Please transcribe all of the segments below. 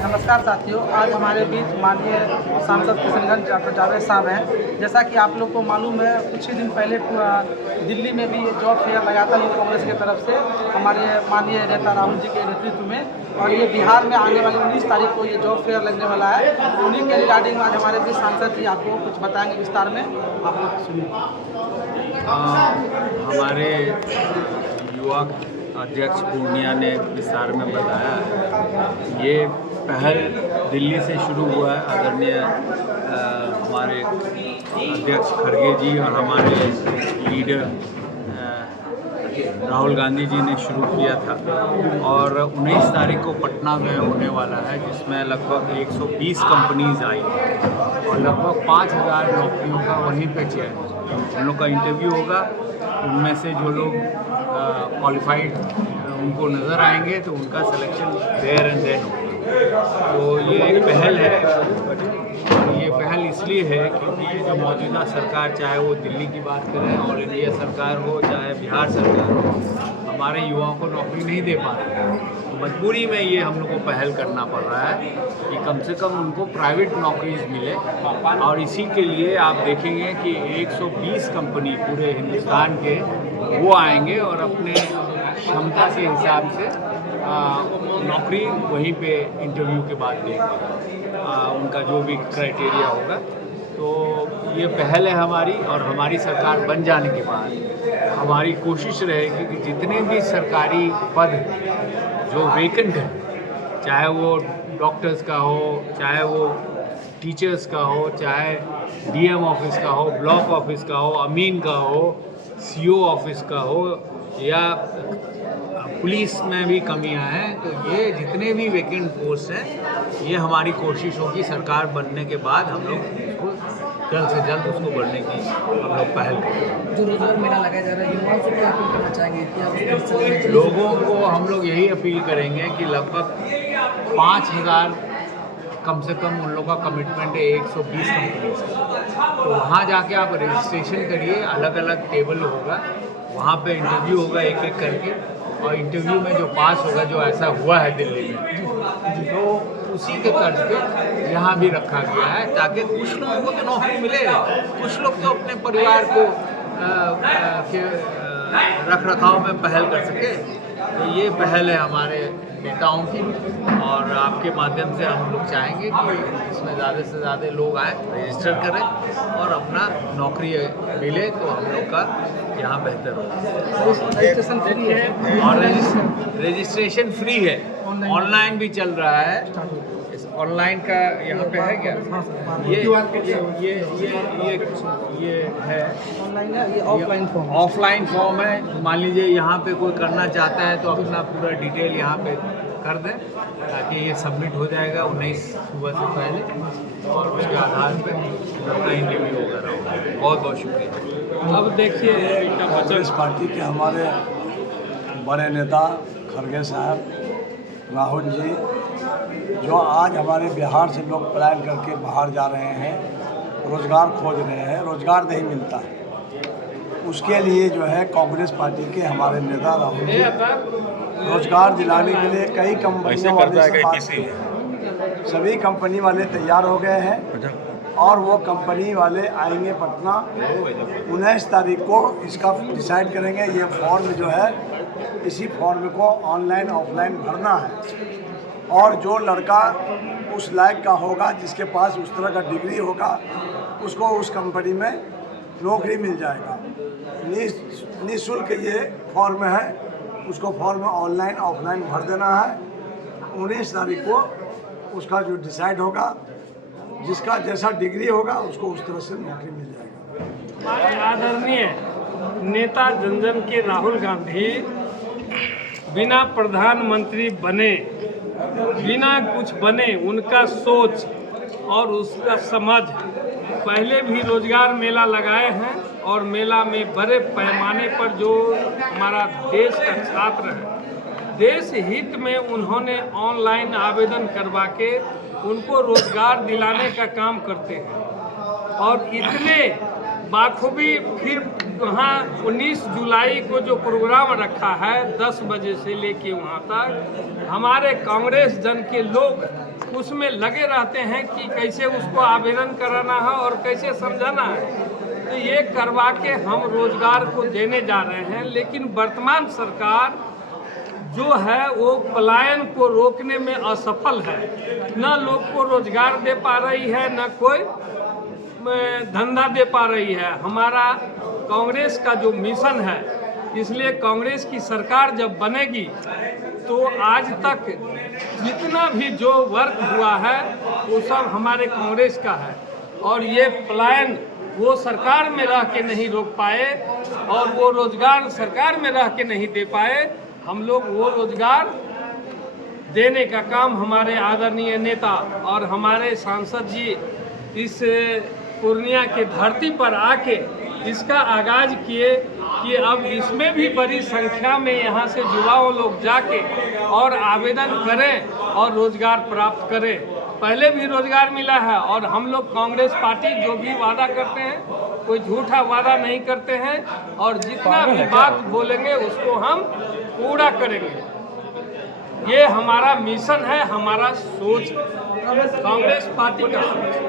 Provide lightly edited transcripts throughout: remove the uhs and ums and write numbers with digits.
नमस्कार साथियों, आज हमारे बीच माननीय सांसद किशनगंज डॉक्टर जावेद साहब हैं। जैसा कि आप लोग को मालूम है, कुछ ही दिन पहले दिल्ली में भी जॉब फेयर लगा था यूथ कांग्रेस की तरफ से हमारे माननीय नेता राहुल जी के नेतृत्व में, और ये बिहार में आने वाली 19 तारीख को ये जॉब फेयर लगने वाला है। उन्हीं के रिगार्डिंग आज हमारे बीच सांसद जी आपको कुछ बताएंगे विस्तार में, आप लोग सुनिए। हमारे युवा अध्यक्ष पूर्णिया ने विस्तार में बताया, ये पहल दिल्ली से शुरू हुआ है। आदरणीय हमारे अध्यक्ष खड़गे जी और हमारे लीडर राहुल गांधी जी ने शुरू किया था, और 19 तारीख को पटना में होने वाला है, जिसमें लगभग 120 कंपनीज आई और लगभग 5000 नौकरियों का वहीं पे चयन। उन लोग का इंटरव्यू होगा, उनमें से जो लोग क्वालिफाइड उनको नज़र आएंगे तो उनका सिलेक्शन देयर एंड देन होगा। तो ये एक पहल है, और ये पहल इसलिए है क्योंकि ये जो मौजूदा सरकार, चाहे वो दिल्ली की बात करें, ऑल इंडिया सरकार हो, चाहे बिहार सरकार हो, हमारे युवाओं को नौकरी नहीं दे पा रही है। तो मजबूरी में ये हम लोग को पहल करना पड़ रहा है कि कम से कम उनको प्राइवेट नौकरीज मिले, और इसी के लिए आप देखेंगे कि 120 कंपनी पूरे हिंदुस्तान के वो आएंगे और अपने क्षमता के हिसाब से नौकरी वहीं पे इंटरव्यू के बाद देंगे, उनका जो भी क्राइटेरिया होगा। तो ये पहल है हमारी, और हमारी सरकार बन जाने के बाद हमारी कोशिश रहेगी कि जितने भी सरकारी पद जो वेकेंट है, चाहे वो डॉक्टर्स का हो, चाहे वो टीचर्स का हो, चाहे डीएम ऑफिस का हो, ब्लॉक ऑफिस का हो, अमीन का हो, सीओ ऑफिस का हो, या पुलिस में भी कमियां हैं, तो ये जितने भी वैकेंट पोस्ट हैं, ये हमारी कोशिश होगी सरकार बनने के बाद हम लोग उसको जल्द से जल्द उसको बढ़ने की हम लोग पहल करें। जो रोजगार मेला लगाया जा रहा है, युवाओं से क्या अपील करना चाहेंगे? लोगों को हम लोग यही अपील करेंगे कि लगभग 5000 कम से कम उन लोगों का कमिटमेंट है 120 कंपनी से। तो वहाँ जाके आप रजिस्ट्रेशन करिए, अलग अलग टेबल होगा, वहाँ पे इंटरव्यू होगा एक एक करके, और इंटरव्यू में जो पास होगा, जो ऐसा हुआ है दिल्ली में, तो उसी के तर्ज पे यहाँ भी रखा गया है, ताकि कुछ लोगों को तो नौकरी मिले, कुछ लोग तो अपने परिवार को रख रखाव में पहल कर सके। तो ये पहल है हमारे नेताओं की, और आपके माध्यम से हम लोग चाहेंगे कि इसमें ज़्यादा से ज़्यादा लोग आएँ, रजिस्टर करें और अपना नौकरी मिले, तो हम लोग का यहाँ बेहतर हो। रजिस्ट्रेशन फ्री है, और रजिस्ट्रेशन फ्री है, ऑनलाइन भी चल रहा है। ऑनलाइन का यहाँ पे है क्या? ये है ऑनलाइन है, ये ऑफलाइन फॉर्म, ऑफलाइन फॉर्म है। मान लीजिए यहाँ पे कोई करना चाहता है तो अपना पूरा डिटेल यहाँ पे कर दें, ताकि ये सबमिट हो जाएगा 19 सुबह से पहले, और उसके आधार पे अपना इंटरव्यू होगा। बहुत बहुत शुक्रिया। अब देखिए, कांग्रेस पार्टी के हमारे बड़े नेता खड़गे साहब, राहुल जी, जो आज हमारे बिहार से लोग पलायन करके बाहर जा रहे हैं, रोज़गार खोज रहे हैं, रोज़गार नहीं मिलता है, उसके लिए जो है कांग्रेस पार्टी के हमारे नेता राहुल जी रोज़गार दिलाने के लिए कई कंपनियों वाले सभी कंपनी वाले तैयार हो गए हैं, और वो कंपनी वाले आएंगे पटना 19 तारीख को। इसका डिसाइड करेंगे। ये फॉर्म जो है, इसी फॉर्म को ऑनलाइन ऑफलाइन भरना है, और जो लड़का उस लायक का होगा, जिसके पास उस तरह का डिग्री होगा, उसको उस कंपनी में नौकरी मिल जाएगा। निःशुल्क ये फॉर्म है, उसको फॉर्म ऑनलाइन ऑफलाइन भर देना है। 19 तारीख को उसका जो डिसाइड होगा, जिसका जैसा डिग्री होगा, उसको उस तरह से नौकरी मिल जाएगा। हमारे आदरणीय नेता जन जन के राहुल गांधी बिना प्रधानमंत्री बने, बिना कुछ बने, उनका सोच और उसका समझ, पहले भी रोजगार मेला लगाए हैं, और मेला में बड़े पैमाने पर जो हमारा देश का छात्र है, देश हित में उन्होंने ऑनलाइन आवेदन करवा के उनको रोजगार दिलाने का काम करते हैं। और इतने बाखूबी फिर वहाँ 19 जुलाई को जो प्रोग्राम रखा है 10 बजे से लेके वहाँ तक हमारे कांग्रेस जन के लोग उसमें लगे रहते हैं कि कैसे उसको आवेदन कराना है और कैसे समझाना है। तो ये करवा के हम रोजगार को देने जा रहे हैं, लेकिन वर्तमान सरकार जो है वो पलायन को रोकने में असफल है। न लोग को रोजगार दे पा रही है, न कोई धंधा दे पा रही है। हमारा कांग्रेस का जो मिशन है, इसलिए कांग्रेस की सरकार जब बनेगी तो आज तक जितना भी जो वर्क हुआ है वो सब हमारे कांग्रेस का है। और ये पलायन वो सरकार में रह के नहीं रोक पाए और वो रोजगार सरकार में रह के नहीं दे पाए। हम लोग वो रोजगार देने का काम हमारे आदरणीय नेता और हमारे सांसद जी इस पूर्णिया के धरती पर आके इसका आगाज किए कि अब इसमें भी बड़ी संख्या में यहाँ से युवाओं लोग जाके और आवेदन करें और रोजगार प्राप्त करें। पहले भी रोजगार मिला है और हम लोग कांग्रेस पार्टी जो भी वादा करते हैं कोई झूठा वादा नहीं करते हैं और जितना भी बात बोलेंगे उसको हम पूरा करेंगे। ये हमारा मिशन है, हमारा सोच कांग्रेस पार्टी का सोच।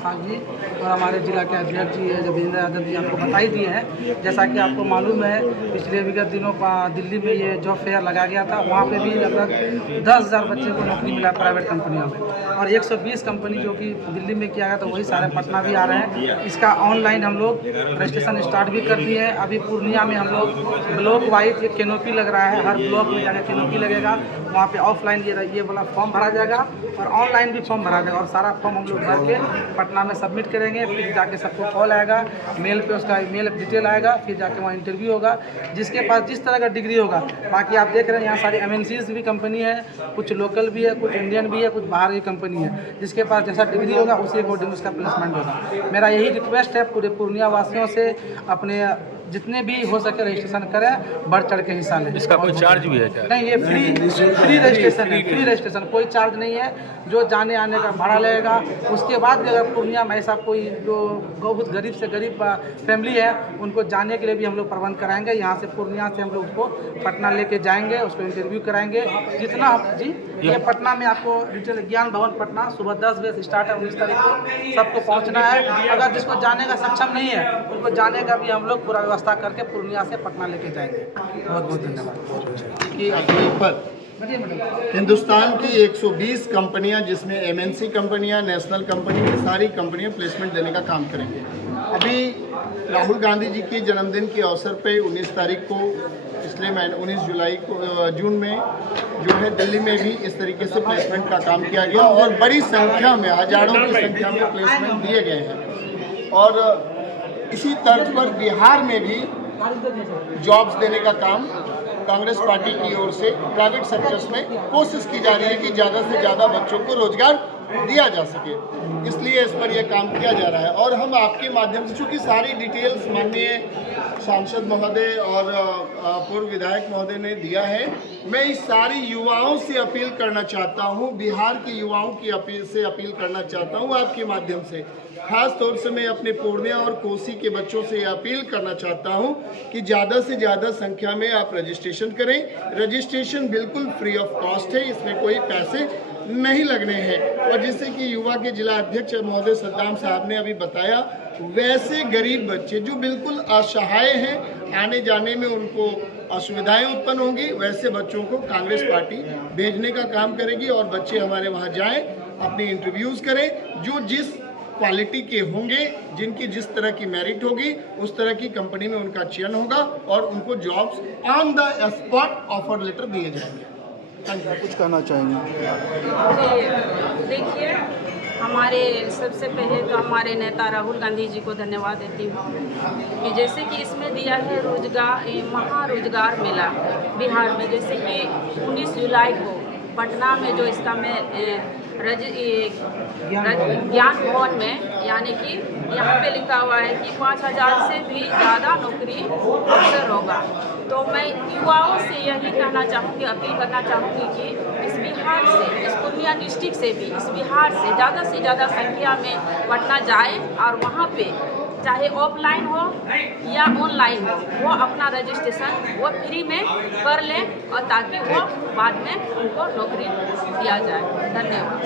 खान जी और हमारे जिला के अध्यक्ष जी है जबींद्र यादव जी आपको बता ही दिए हैं। जैसा कि आपको मालूम है पिछले विगत दिनों दिल्ली में ये जॉब फेयर लगाया गया था, वहाँ पे भी लगभग 10,000 बच्चे को नौकरी मिला प्राइवेट कंपनियों में और 120 कंपनी जो कि दिल्ली में किया गया था वही सारे पटना भी आ रहे हैं। इसका ऑनलाइन हम लोग रजिस्ट्रेशन स्टार्ट भी कर दिए हैं। अभी पूर्णिया में हम लोग ब्लॉक वाइज एक कैनोपी लग रहा है, हर ब्लॉक में जाकर कैनोपी लगेगा, वहाँ पे ऑफलाइन ये वाला फॉर्म भरा जाएगा और ऑनलाइन भी फॉर्म भरा जाएगा और सारा फॉर्म हम लोग भर के पटना में सबमिट करेंगे। फिर जाके सबको कॉल आएगा, मेल पे उसका मेल डिटेल आएगा, फिर जाके वहाँ इंटरव्यू होगा जिसके पास जिस तरह का डिग्री होगा। बाकी आप देख रहे हैं यहाँ सारी MNCs भी कंपनी है, कुछ लोकल भी है, कुछ इंडियन भी है, कुछ बाहर की कंपनी है। जिसके पास जैसा डिग्री होगा उसी अकॉर्डिंग उसका प्लेसमेंट होगा। मेरा यही रिक्वेस्ट है पूरे पूर्णिया वासियों से, अपने जितने भी हो सके रजिस्ट्रेशन करें, बढ़ चढ़ के हिस्सा लें। इसका कोई चार्ज भी है क्या? नहीं, ये फ्री रजिस्ट्रेशन है, फ्री रजिस्ट्रेशन, कोई चार्ज नहीं है। जो जाने आने का भाड़ा लगेगा, उसके बाद भी अगर पूर्णिया में ऐसा कोई जो बहुत गरीब से गरीब फैमिली है उनको जाने के लिए भी हम लोग प्रबंध कराएंगे। यहाँ से पूर्णिया से हम लोग उसको पटना लेके जाएंगे, उसको इंटरव्यू कराएंगे। जितना जी ये पटना में आपको डिटेल ज्ञान भवन पटना सुबह 10 बजे से स्टार्ट है, 19 तारीख को सबको पहुँचना है। अगर जिसको जाने का सक्षम नहीं है उनको जाने का भी हम लोग पूरा व्यवस्था करके पूर्णिया से पटना लेके जाएंगे। बहुत बहुत धन्यवाद। हिंदुस्तान की 120 कंपनियां जिसमें MNC कंपनियां, नेशनल कंपनी, सारी कंपनियां प्लेसमेंट देने का काम करेंगे। अभी राहुल गांधी जी के जन्मदिन के अवसर पे 19 तारीख को पिछले महीने 19 जुलाई को जून में जो है दिल्ली में भी इस तरीके से प्लेसमेंट का काम किया गया और बड़ी संख्या में, हजारों की संख्या में प्लेसमेंट दिए गए हैं। और इसी तर्ज पर बिहार में भी जॉब्स देने का काम कांग्रेस पार्टी की ओर से प्राइवेट सेक्टर्स में कोशिश की जा रही है कि ज़्यादा से ज़्यादा बच्चों को रोजगार दिया जा सके। इसलिए इस पर यह काम किया जा रहा है और हम आपके माध्यम से, चूँकि सारी डिटेल्स माननीय सांसद महोदय और पूर्व विधायक महोदय ने दिया है, मैं इस सारी युवाओं से अपील करना चाहता हूँ, बिहार के युवाओं की अपील करना चाहता हूँ आपके माध्यम से। खास तौर से मैं अपने पूर्णिया और कोसी के बच्चों से अपील करना चाहता हूं कि ज़्यादा से ज़्यादा संख्या में आप रजिस्ट्रेशन करें। रजिस्ट्रेशन बिल्कुल फ्री ऑफ कॉस्ट है, इसमें कोई पैसे नहीं लगने हैं। और जिससे कि युवा के जिला अध्यक्ष महोदय सद्दाम साहब ने अभी बताया, वैसे गरीब बच्चे जो बिल्कुल असहाय हैं, आने जाने में उनको असुविधाएं उत्पन्न होंगी, वैसे बच्चों को कांग्रेस पार्टी भेजने का काम करेगी और बच्चे हमारे वहाँ जाएँ, अपनी इंटरव्यूज़ करें, जो जिस क्वालिटी के होंगे, जिनकी जिस तरह की मेरिट होगी उस तरह की कंपनी में उनका चयन होगा और उनको jobs on the spot offer letter दिए जाएंगे। कुछ कहना चाहेंगे? देखिए, हमारे सबसे पहले तो हमारे नेता राहुल गांधी जी को धन्यवाद देती हूँ कि जैसे कि इसमें दिया है रोजगार, महारोजगार मेला बिहार में, जैसे कि 19 जुलाई को पटना में जो इसका ज्ञान भवन में, यानी कि यहाँ पे लिखा हुआ है कि 5,000 से भी ज़्यादा नौकरी अवसर होगा। तो मैं युवाओं से यही कहना चाहूँगी, अपील करना चाहूँगी कि इस बिहार से, इस पूर्णिया डिस्ट्रिक्ट से भी, इस बिहार से ज़्यादा संख्या में पटना जाए और वहाँ पे चाहे ऑफलाइन हो या ऑनलाइन हो, वो अपना रजिस्ट्रेशन वो फ्री में कर लें और ताकि वो बाद में उनको नौकरी दिया जाए। धन्यवाद।